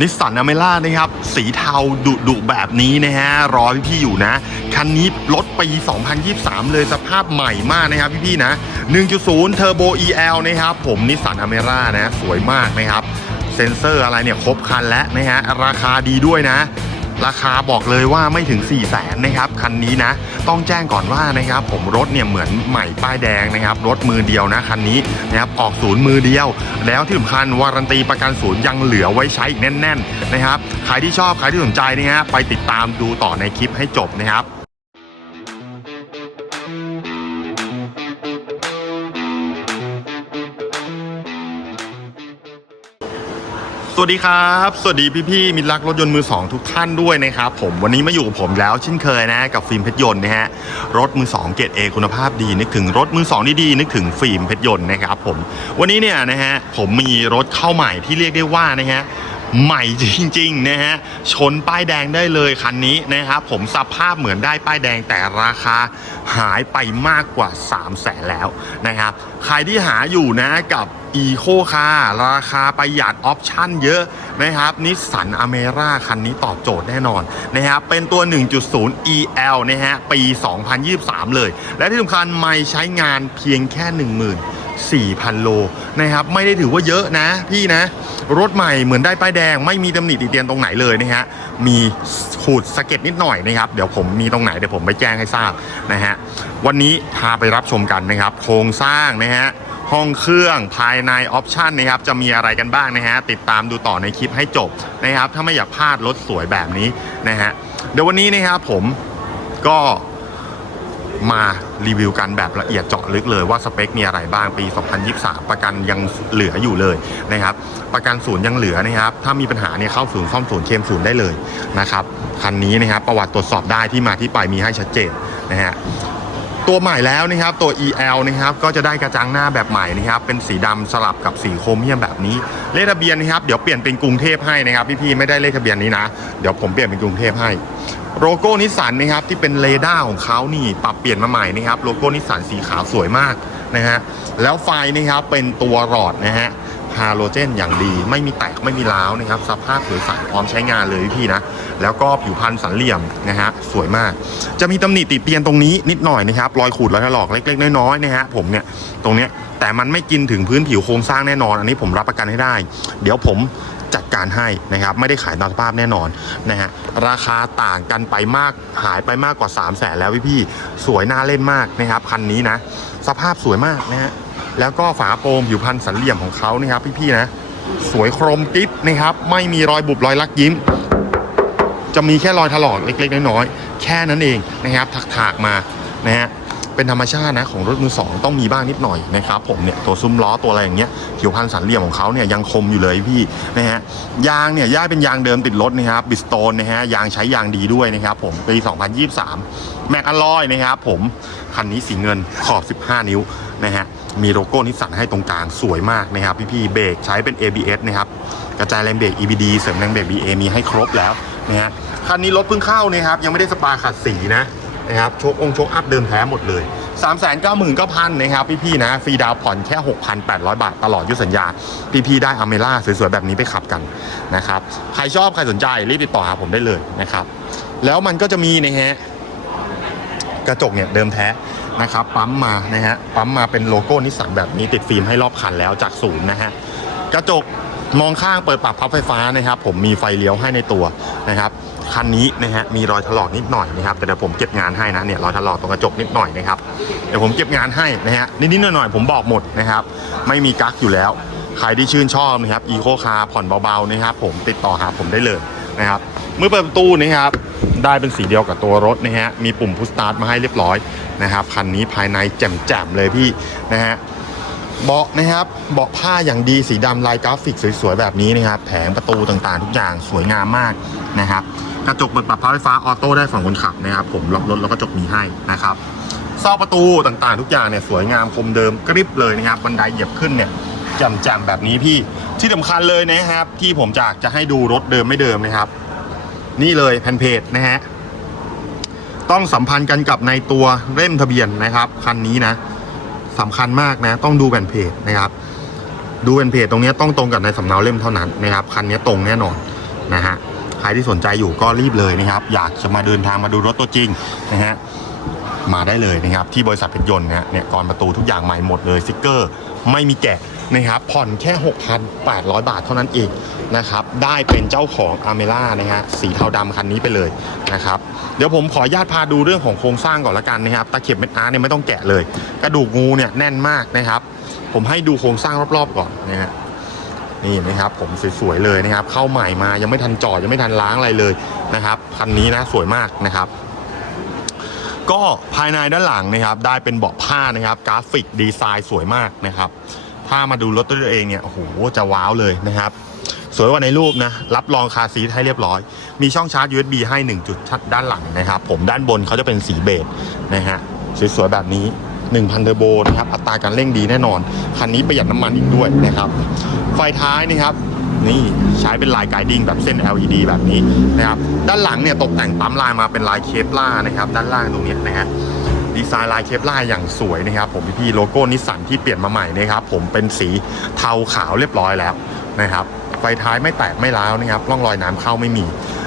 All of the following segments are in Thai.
นิสสันอเมร่านะครับ สีเทาดุดุแบบนี้นะฮะรอพี่พี่อยู่นะ คันนี้รถปี 2023 เลยสภาพใหม่มากนะครับพี่พี่นะ 1.0 Turbo EL นะครับผมนิสสันอเมร่านะ สวยมากนะครับ เซ็นเซอร์อะไรเนี่ยครบคันแล้วนะฮะราคาดีด้วยนะ ราคาบอกเลยว่าไม่ถึง 4 0 0แสนนะครับคันนี้นะ ต้องแจ้งก่อนว่านะครับ ผมรถเนี่ยเหมือนใหม่ป้ายแดงนะครับ รถมือเดียวนะคันนี้นะครับออกศูนย์มือเดียว แล้วที่สำคัญวารันตีประกันศูนย์ยังเหลือไว้ใช้อีกแน่น ๆ นะครับใครที่ชอบใครที่สนใจนะฮะไปติดตามดูต่อในคลิปให้จบนะครับ สวัสดีครับ สวัสดีพี่ๆมิตรรักรถยนต์มือสองทุกท่านด้วยนะครับผมวันนี้มาอยู่กับผมแล้วเช่นเคยนะกับฟิล์มเพชรยนต์นะฮะรถมือสองเกรดเอคุณภาพดีนึกถึงรถมือสองดีๆนึกถึงฟิล์มเพชรยนต์นะครับผมวันนี้เนี่ยนะฮะผมมีรถเข้าใหม่ที่เรียกได้ว่านะฮะ ใหม่จริงๆนะฮะชนป้ายแดงได้เลยคันนี้นะครับผมสภาพเหมือนได้ป้ายแดงแต่ราคาหายไปมากกว่า 3 0 0แสนแล้วนะครับ ใครที่หาอยู่นะกับอีโคคาราคาประหยัดออปชั่นเยอะนะครับนิสสันอเมร่าคันนี้ตอบโจทย์แน่นอนนะครับเป็นตัว 1.0 EL นะฮะปี 2023 เลย และที่สำคัญไม่ใช้งานเพียงแค่ 4,000 โลนะครับไม่ได้ถือว่าเยอะนะ พี่นะ รถใหม่เหมือนได้ป้ายแดง ไม่มีตำหนิติเตียนตรงไหนเลยนะฮะมีขูดสะเก็ดนิดหน่อยนะครับ เดี๋ยวผมมีตรงไหนเดี๋ยวผมไปแจ้งให้ทราบนะฮะวันนี้พาไปรับชมกันนะครับ โครงสร้างนะฮะห้องเครื่องภายในออปชันนะครับจะมีอะไรกันบ้างนะฮะติดตามดูต่อในคลิปให้จบนะครับ ถ้าไม่อยากพลาดรถสวยแบบนี้นะฮะเดี๋ยววันนี้นะครับผมก็ มารีวิวกันแบบละเอียดเจาะลึกเลยว่าสเปคมีอะไรบ้างปี 2023 ประกันยังเหลืออยู่เลยนะครับ ประกันศูนย์ยังเหลือนะครับ ถ้ามีปัญหาเนี่ยเข้าศูนย์ซ่อมศูนย์เคลมศูนย์ได้เลยนะครับคันนี้นะครับประวัติตรวจสอบได้ที่มาที่ไปมีให้ชัดเจนนะฮะตัวใหม่แล้วนะครับตัว EL นะครับก็จะได้กระจังหน้าแบบใหม่นะครับเป็นสีดำสลับกับสีโครเมียมแบบนี้ เลขทะเบียนนะครับเดี๋ยวเปลี่ยนเป็นกรุงเทพให้นะครับพี่ๆไม่ได้เลขทะเบียนนี้นะ เดี๋ยวผมเปลี่ยนเป็นกรุงเทพให้ โลโก้นิสสันนะครับที่เป็นเรดาร์ของเขานี่ปรับเปลี่ยนมาใหม่นะครับโลโก้นิสสันสีขาวสวยมากนะฮะแล้วไฟนะครับเป็นตัวหลอดนะฮะฮาโลเจนอย่างดี ไม่มีแตกไม่มีร้าวนะครับสภาพสวยใสพร้อมใช้งานเลยพี่นะ แล้วก็ผิวพรรณสันเหลี่ยมนะฮะสวยมาก จะมีตำหนิติดเตียนตรงนี้นิดหน่อยนะครับรอยขูดรอยถลอกเล็ก ๆ น้อยๆนะฮะผมเนี่ยตรงเนี้ยแต่มันไม่กินถึงพื้นผิวโครงสร้างแน่นอน อันนี้ผมรับประกันให้ได้ เดี๋ยวผม จัดการให้นะครับ ไม่ได้ขายตามสภาพแน่นอนนะฮะราคาต่างกันไปมากหายไปมากกว่า 3 0 0แสนแล้วพี่ๆสวยน่าเล่นมากนะครับคันนี้นะ สภาพสวยมากนะฮะแล้วก็ฝาโปรงผิวพรรณสันเหลี่ยมของเขานี่ครับ พี่ๆนะสวยโครมกิ๊บนะครับ ไม่มีรอยบุบรอยลักยิ้ม จะมีแค่รอยถลอกเล็กๆน้อยๆแค่นั้นเองนะครับถากๆมานะฮะ เป็นธรรมชาตินะของรถมือสองต้องมีบ้างนิดหน่อยนะครับผมเนี่ยตัวซุ้มล้อตัวอะไรอย่างเงี้ยผิวพันสันเหลี่ยมของเขาเนี่ยยังคมอยู่เลยพี่นะฮะยางเนี่ยย่าเป็นยางเดิมติดรถนะครับบิสโตนนะฮะยางใช้ยางดีด้วยนะครับผมปี 2023 แม็กอลลอยนะครับผมคันนี้สีเงินขอบ 15 นิ้วนะฮะมีโลโก้นิสสันให้ตรงกลางสวยมากนะครับพี่ๆเบรกใช้เป็น ABS นะครับกระจายแรงเบรก EBD เสริมแรงเบรก BA มีให้ครบแล้วนะฮะคันนี้รถเพิ่งเข้านะครับยังไม่ได้สปาขัดสีนะ นะครับโชคองค์โชคอัพเดิมแท้หมดเลย 3 9 9 0 0 0พันนะครับพี่ๆนะฟรีดาวผ่อนแค่ 6,800 บาทตลอดยุสัญญา พี่ๆได้อเมร่าสวยๆ แบบนี้ไปขับกันนะครับใครชอบใครสนใจรีบติดต่อหาผมได้เลยนะครับแล้วมันก็จะมีนะฮะกระจกเนี่ยเดิมแท้นะครับปั๊มมานะฮะปั๊มมาเป็นโลโก้นิสสันแบบนี้ติดฟิล์มให้รอบคันแล้วจากศูนย์นะฮะกระจกมองข้างเปิดปรับพับไฟฟ้านะครับ ผมมีไฟเลี้ยวให้ในตัวนะครับ คันนี้นะฮะมีรอยถลอกนิดหน่อยนะครับแต่เดี๋ยวผมเก็บงานให้นะเนี่ยรอยถลอกตรงกระจกนิดหน่อยนะครับเดี๋ยวผมเก็บงานให้นะฮะนิดๆหน่อยๆผมบอกหมดนะครับ ไม่มีกั๊กอยู่แล้ว ใครที่ชื่นชอบนะครับอีโคคาร์ผ่อนเบาๆนะครับผมติดต่อหาผมได้เลยนะครับเมื่อเปิดประตูนะครับได้เป็นสีเดียวกับตัวรถนะฮะมีปุ่มพุชสตาร์ทมาให้เรียบร้อยนะครับคันนี้ภายในแจ่มๆเลยพี่นะฮะเบาะนะครับเบาะผ้าอย่างดีสีดำลายกราฟิกสวยๆแบบนี้นะครับ แผงประตูต่างๆ ทุกอย่างสวยงามมากนะครับ กระจกเปิดปรับพับไฟฟ้าออโต้ได้ฝั่งคนขับนะครับผมล็อกรถแล้วก็จกมีให้นะครับซอกประตูต่างๆ ทุกอย่างเนี่ยสวยงามคมเดิมกริบเลยนะครับบันไดเหยียบขึ้นเนี่ยจ่มๆแบบนี้พี่ที่สำคัญเลยนะครับ ที่ผมจะจะให้ดูรถเดิมไม่เดิมนะครับ นี่เลยแผ่นเพจนะฮะต้องสัมพันธ์กันกับในตัวเล่มทะเบียนนะครับ คันนี้นะสำคัญมากนะ ต้องดูแผ่นเพจนะครับ ดูแผ่นเพจตรงนี้ต้องตรงกับในสำเนาเล่มเท่านั้นนะครับคันนี้ตรงแน่นอนนะฮะ ครที่สนใจอยู่ก็รีบเลยนะครับ อยากจะมาเดินทางมาดูรถตัวจริงนะฮะมาได้เลยนะครับที่บริษัทเพชรยนต์นะฮะเนี่ยกรประตูทุกอย่างใหม่หมดเลยสติกเกอร์ ไม่มีแกะนะครับผ่อนแค่ 6,800 บาทเท่านั้นเองนะครับได้เป็นเจ้าของอาเมล่านะฮะสีเทาดำคันนี้ไปเลยนะครับเดี๋ยวผมขออนุญาตพาดูเรื่องของโครงสร้างก่อนละกันนะครับตะเข็บเม็ดอาร์เนี่ยไม่ต้องแกะเลย กระดูกงูเนี่ยแน่นมากนะครับผมให้ดูโครงสร้างรอบๆก่อนนะฮะ นี่นะครับผมสวยๆเลยนะครับ เข้าใหม่มายังไม่ทันจอดยังไม่ทันล้างอะไรเลยนะครับคันนี้นะสวยมากนะครับก็ภายในด้านหลังนะครับ ได้เป็นเบาะผ้านะครับ กราฟิกดีไซน์สวยมากนะครับ ถ้ามาดูรถตัวเองเนี่ยโอ้โหจะว้าวเลยนะครับ สวยกว่าในรูปนะ รับรองคาซีทให้เรียบร้อย มีช่องชาร์จ USB ให้ 1 จุดชัดด้านหลังนะครับ ผมด้านบนเขาจะเป็นสีเบจนะฮะสวยๆแบบนี้ 1,000เทอร์โบนะครับอัตราการเร่งดีแน่นอน คันนี้ประหยัดน้ำมันอีกด้วยนะครับ ไฟท้ายนะครับนี่ใช้เป็นลายไกดิ้งแบบเส้น LED แบบนี้นะครับ ด้านหลังเนี่ยตกแต่งปั๊มลายมาเป็นลายเคปล่านะครับ ด้านล่างตรงนี้นะฮะดีไซน์ลายเคปล่าอย่างสวยนะครับ ผมพี่โลโก้นิสสันที่เปลี่ยนมาใหม่นะครับ ผมเป็นสีเทาขาวเรียบร้อยแล้วนะครับไฟท้ายไม่แตกไม่ร้าวนะครับร่องรอยน้ำเข้าไม่มี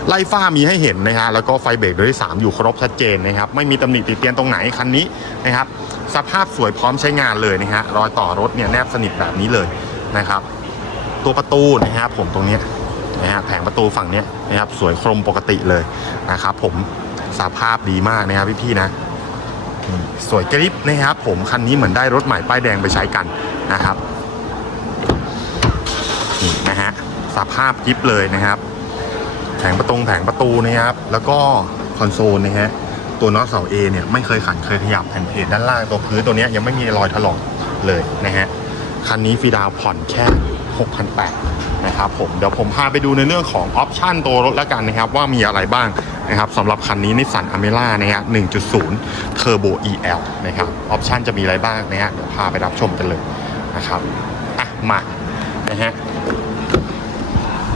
ไล่ฝ้ามีให้เห็นนะฮะแล้วก็ไฟเบรกโดยที่3อยู่ครบชัดเจนนะครับ ไม่มีตำหนิติดเตียนตรงไหนคันนี้นะครับ สภาพสวยพร้อมใช้งานเลยนะฮะรอยต่อรถเนี่ยแนบสนิทแบบนี้เลยนะครับ ตัวประตูนะครับผมตรงนี้นะฮะแผงประตูฝั่งเนี้ยนะครับสวยครมปกติเลยนะครับผมสภาพดีมากนะครับพี่ๆนะสวยกริปนะครับผมคันนี้เหมือนได้รถใหม่ป้ายแดงไปใช้กันนะครับนี่นะฮะสภาพกริปเลยนะครับ แผงประตงแผงประตูนะครับ แล้วก็คอนโซลนะฮะ ตัวน็อตเสา A เนี่ยไม่เคยขันเคยขยับแผ่นเพจด้านล่างตัวพื้นตัวนี้ยังไม่มีรอยถลอกเลยนะฮะคันนี้ฟีดาวผ่อนแค่6,800นะครับผมเดี๋ยวผมพาไปดูในเรื่องของออปชันตัวรถแล้วกันนะครับว่ามีอะไรบ้างนะครับสำหรับคันนี้นิสสันอเมร่านะฮะ1.0 Turbo EL นะครับออปชันจะมีอะไรบ้างนะฮะเดี๋ยวพาไปรับชมกันเลยนะครับอะมานะฮะ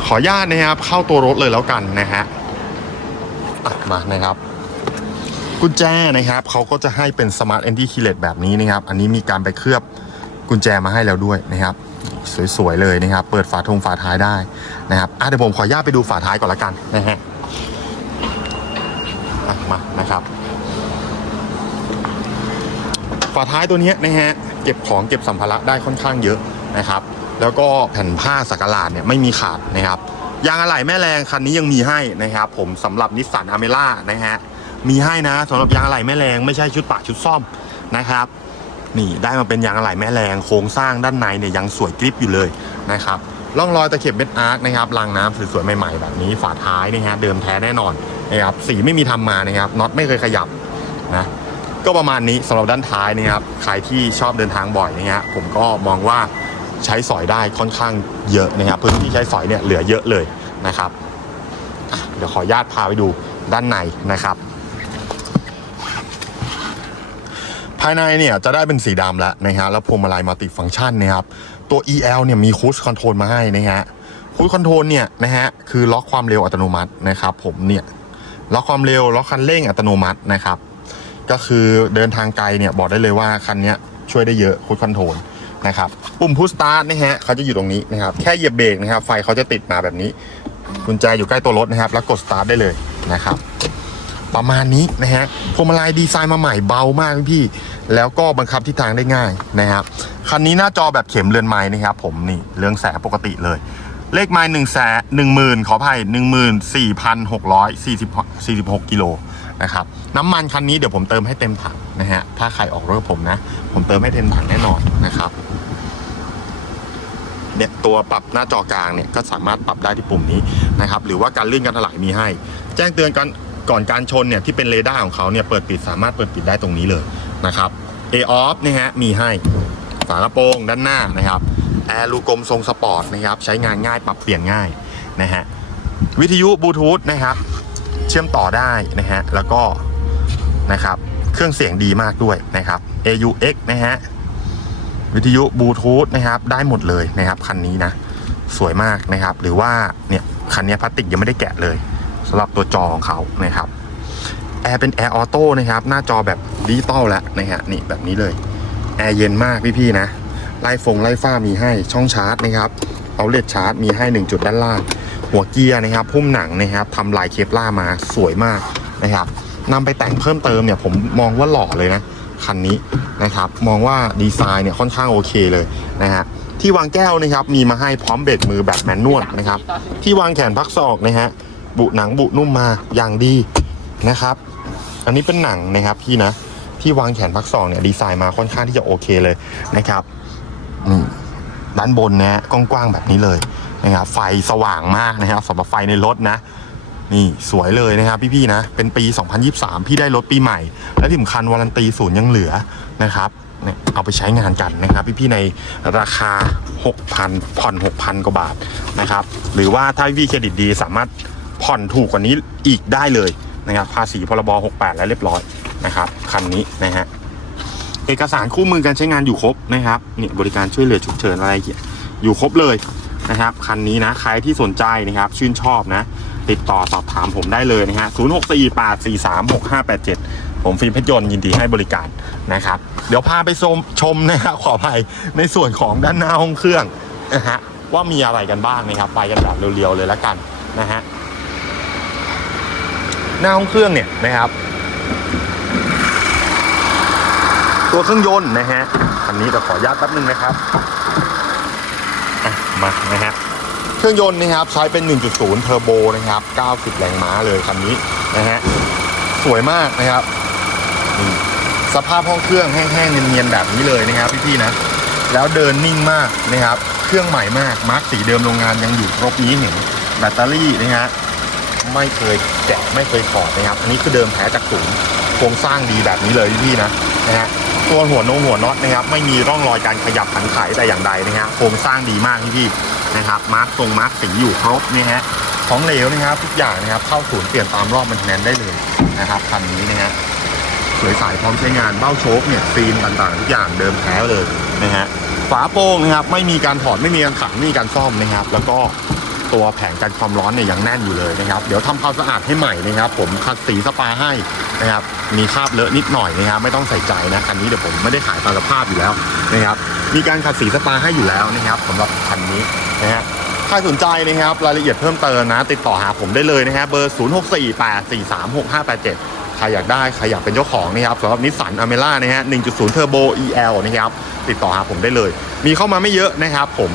ขออนุญาตนะครับเข้าตัวรถเลยแล้วกันนะฮะอะมานะครับ กุญแจนะครับเขาก็จะให้เป็น Smart Anti k e y l e s s แบบนี้นะครับ อันนี้มีการไปเคลือบกุญแจมาให้แล้วด้วยนะครับ สวยๆเลยนะครับ เปิดฝาทงฝาท้ายได้นะครับอะเดี๋ยวผมขออนุญาตไปดูฝาท้ายก่อนละกันนะฮะมานะครับฝาท้ายตัวนี้นะฮะเก็บของเก็บสัมภาระได้ค่อนข้างเยอะนะครับ แล้วก็แผ่นผ้าสักหลาดเนี่ยไม่มีขาดนะครับยางอะไหล่แม่แรงคันนี้ยังมีให้นะครับ ผมสำหรับนิสสันอเมร่านะฮะ มีให้นะสำหรับยางอะไหล่แม่แรงไม่ใช่ชุดปะชุดซ่อมนะครับ นี่ได้มาเป็นยางอะไหล่แม่แรงโครงสร้างด้านในเนี่ยยังสวยกริบอยู่เลยนะครับร่องรอยตะเข็บเม็ดอาร์คนะครับรางน้ำสวยๆใหม่ๆแบบนี้ฝาท้ายนะฮะเดิมแท้แน่นอนนะครับสีไม่มีทำมานะครับน็อตไม่เคยขยับนะก็ประมาณนี้สำหรับด้านท้ายนี่ครับใครที่ชอบเดินทางบ่อยนะฮะผมก็มองว่าใช้สอยได้ค่อนข้างเยอะนะครับพื้นที่ใช้สอยเนี่ยเหลือเยอะเลยนะครับเดี๋ยวขออนุญาตพาไปดูด้านในนะครับ ภายในเนี่ยจะได้เป็นสีดำแล้วนะฮะแล้วพวงมาลัยมัลติฟังก์ชันนะครับตัว EL เนี่ยมีคูชคอนโทรลมาให้นะฮะคูชคอนโทรลเนี่ยนะฮะคือล็อกความเร็วอัตโนมัตินะครับผมเนี่ยล็อกความเร็วล็อกคันเร่งอัตโนมัตินะครับก็คือเดินทางไกลเนี่ยบอกได้เลยว่าคันนี้ช่วยได้เยอะคูดคอนโทรลนะครับปุ่มพุชสตาร์ทนะฮะเขาจะอยู่ตรงนี้นะครับแค่เหยียบเบรกนะครับไฟเขาจะติดมาแบบนี้กุญแจอยู่ใกล้ตัวรถนะครับ แล้วกดสตาร์ทได้เลยนะครับ ประมาณนี้นะฮะพวงมาลัยดีไซน์มาใหม่เบามากพี่ แล้วก็บังคับทิศทางได้ง่ายนะครับคันนี้หน้าจอแบบเข็มเรือนไม้นะครับผมนี่เรืองแสงปกติเลย เลขไม้หนึ่งแสนหนึ่งหมื่นขออภัยหนึ่งหมื่นสี่พันหกร้อยสี่สิบสี่สิบหกกิโลนะครับน้ำมันคันนี้เดี๋ยวผมเติมให้เต็มถังนะฮะถ้าใครออกรถผมนะ ผมเติมให้เต็มถังแน่นอนนะครับเนี่ยตัวปรับหน้าจอกลางเนี่ยก็สามารถปรับได้ที่ปุ่มนี้นะครับ หรือว่าการลื่นการถลายมีให้ แจ้งเตือนกัน ก่อนการชนเนี่ยที่เป็นเรดาร์ของเขาเนี่ยเปิดปิดสามารถเปิดปิดได้ตรงนี้เลยนะครับ A off นะฮะมีให้ฝากระโปรงด้านหน้านะครับแอร์ลูกลมทรงสปอร์ตนะครับใช้งานง่ายปรับเปลี่ยนง่ายนะฮะวิทยุบลูทูธนะครับเชื่อมต่อได้นะฮะแล้วก็นะครับเครื่องเสียงดีมากด้วยนะครับ AUX นะฮะวิทยุบลูทูธนะครับได้หมดเลยนะครับคันนี้นะสวยมากนะครับ หรือว่าเนี่ยคันนี้พลาสติกยังไม่ได้แกะเลย สำหรับตัวจอของเขานะครับแอร์เป็นแอร์ออโต้นะครับหน้าจอแบบดิจิตอลแล้วนะฮะนี่แบบนี้เลยแอร์เย็นมากพี่ๆนะไล่ฟงไล่ฝ้ามีให้ช่องชาร์จนะครับเอาเลดชาร์จมีให้ 1 จุดด้านล่าง หัวเกียร์นะครับพุ่มหนังนะครับทำลายเคปล่ามาสวยมากนะครับนำไปแต่งเพิ่มเติมเนี่ยผมมองว่าหล่อเลยนะคันนี้นะครับมองว่าดีไซน์เนี่ยค่อนข้างโอเคเลยนะฮะที่วางแก้วนะครับมีมาให้พร้อมเบรกมือแบบแมนนวลนะครับที่วางแขนพักศอกนะฮะ บุหนังบุนุ่มมาอย่างดีนะครับ อันนี้เป็นหนังนะครับพี่นะที่วางแขนพักศอกเนี่ยดีไซน์มาค่อนข้างที่จะโอเคเลยนะครับด้านบนนะฮะกว้างๆแบบนี้เลยนะครับไฟสว่างมากนะครับสำหรับไฟในรถนะ นี่สวยเลยนะครับพี่ๆนะ เป็นปี 2023 พี่ได้รถปีใหม่ และที่สำคัญวารันตีศูนย์ยังเหลือนะครับเนี่ยเอาไปใช้งานกันนะครับ พี่ๆในราคา 6,000ผ่อน 6,000 กว่าบาทนะครับ หรือว่าถ้าพี่เครดิตดีสามารถ ผ่อนถูกกว่านี้อีกได้เลยนะครับภาษีพรบ68 แล้วเรียบร้อยนะครับคันนี้นะฮะเอกสารคู่มือการใช้งานอยู่ครบนะครับเนี่ยบริการช่วยเหลือฉุกเฉินอะไรเกี่ยอยู่ครบเลยนะครับคันนี้นะใครที่สนใจนะครับชื่นชอบนะ ติดต่อสอบถามผมได้เลยนะฮะ0 6 4 8 4 3 6 5 8 7ผมฟิล์มเพชรยนต์ยินดีให้บริการนะครับ เดี๋ยวพาไปชมชมนะครับขออภัยในส่วนของด้านหน้าห้องเครื่องนะฮะว่ามีอะไรกันบ้างนะครับ ไปกันแบบเร็วๆเลยแล้วกันนะฮะ หน้าห้องเครื่องเนี่ยนะครับ ตัวเครื่องยนต์นะฮะคันนี้จะขออนุญาตแป๊บนึงนะครับมานะฮะเครื่องยนต์นะครับใช้เป็น 1.0 เทอร์โบนะครับ 90 แรงม้าเลยคันนี้นะฮะสวยมากนะครับสภาพห้องเครื่องแห้งๆเนียนๆแบบนี้เลยนะครับพี่ๆนะแล้วเดินนิ่งมากนะครับ เครื่องใหม่มากมาร์กสีเดิมโรงงานยังอยู่ครบนี้เห็นแบตเตอรี่นะฮะ ไม่เคยแกะไม่เคยถอดนะครับ อันนี้คือเดิมแท้จากศูนย์โครงสร้างดีแบบนี้เลยพี่นะนะฮะตัวหัวนงหัวน็อตนะครับ ไม่มีร่องรอยการขยับขันไขแต่อย่างใดนะฮะโครงสร้างดีมากพี่นะครับมาร์กตรงมาร์กสีอยู่ครบนี่ฮะของเหลวนะครับทุกอย่างนะครับเข้าศูนย์เปลี่ยนตามรอบมันแนนได้เลยนะครับคันนี้นะฮะสวยใสพร้อมใช้งานเบ้าโชคเนี่ยฟิล์มต่างๆ ทุกอย่างเดิมแท้เลยนะฮะฝาโป่งนะครับไม่มีการถอดไม่มีการขันไม่มีการซ่อมนะครับ แล้วก็ ตัวแผงกันความร้อนเนี่ยยังแน่นอยู่เลยนะครับ เดี๋ยวทำความสะอาดให้ใหม่นะครับ ผมขัดสีสปาให้นะครับมีคราบเลอะนิดหน่อยนะครับ ไม่ต้องใส่ใจนะคันนี้เดี๋ยวผมไม่ได้ขายตามสภาพอยู่แล้วนะครับ มีการขัดสีสปาให้อยู่แล้วนะครับสำหรับคันนี้นะฮะใครสนใจนะครับรายละเอียดเพิ่มเติมนะ ติดต่อหาผมได้เลยนะฮะเบอร์ 0648436587 ใครอยากได้ใครอยากเป็นเจ้าของนะครับสำหรับนิสสันอเมร่านะฮะ 1.0 Turbo EL นะครับ ติดต่อหาผมได้เลย มีเข้ามาไม่เยอะนะครับผม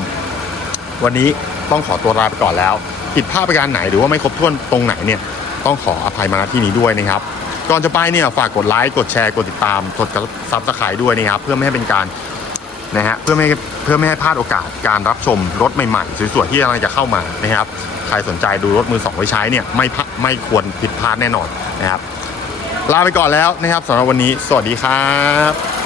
วันนี้ ต้องขอตัวลาไปก่อนแล้วผิดพลาดประการไหนหรือว่าไม่ครบถ้วนตรงไหนเนี่ยต้องขออภัยมาณที่นี้ด้วยนะครับ ก่อนจะไปเนี่ยฝากกดไลค์กดแชร์กดติดตามกดซับสไครต์ด้วยนะครับเพื่อไม่ให้เป็นการนะฮะเพื่อไม่เพื่อไม่ให้พลาดโอกาสการรับชมรถใหม่ๆสวยๆที่กำลังจะเข้ามานะครับใครสนใจดูรถมือสองไว้ใช้เนี่ยไม่พลาดไม่ควรผิดพลาดแน่นอนนะครับลาไปก่อนแล้วนะครับสำหรับวันนี้ สวัสดีครับ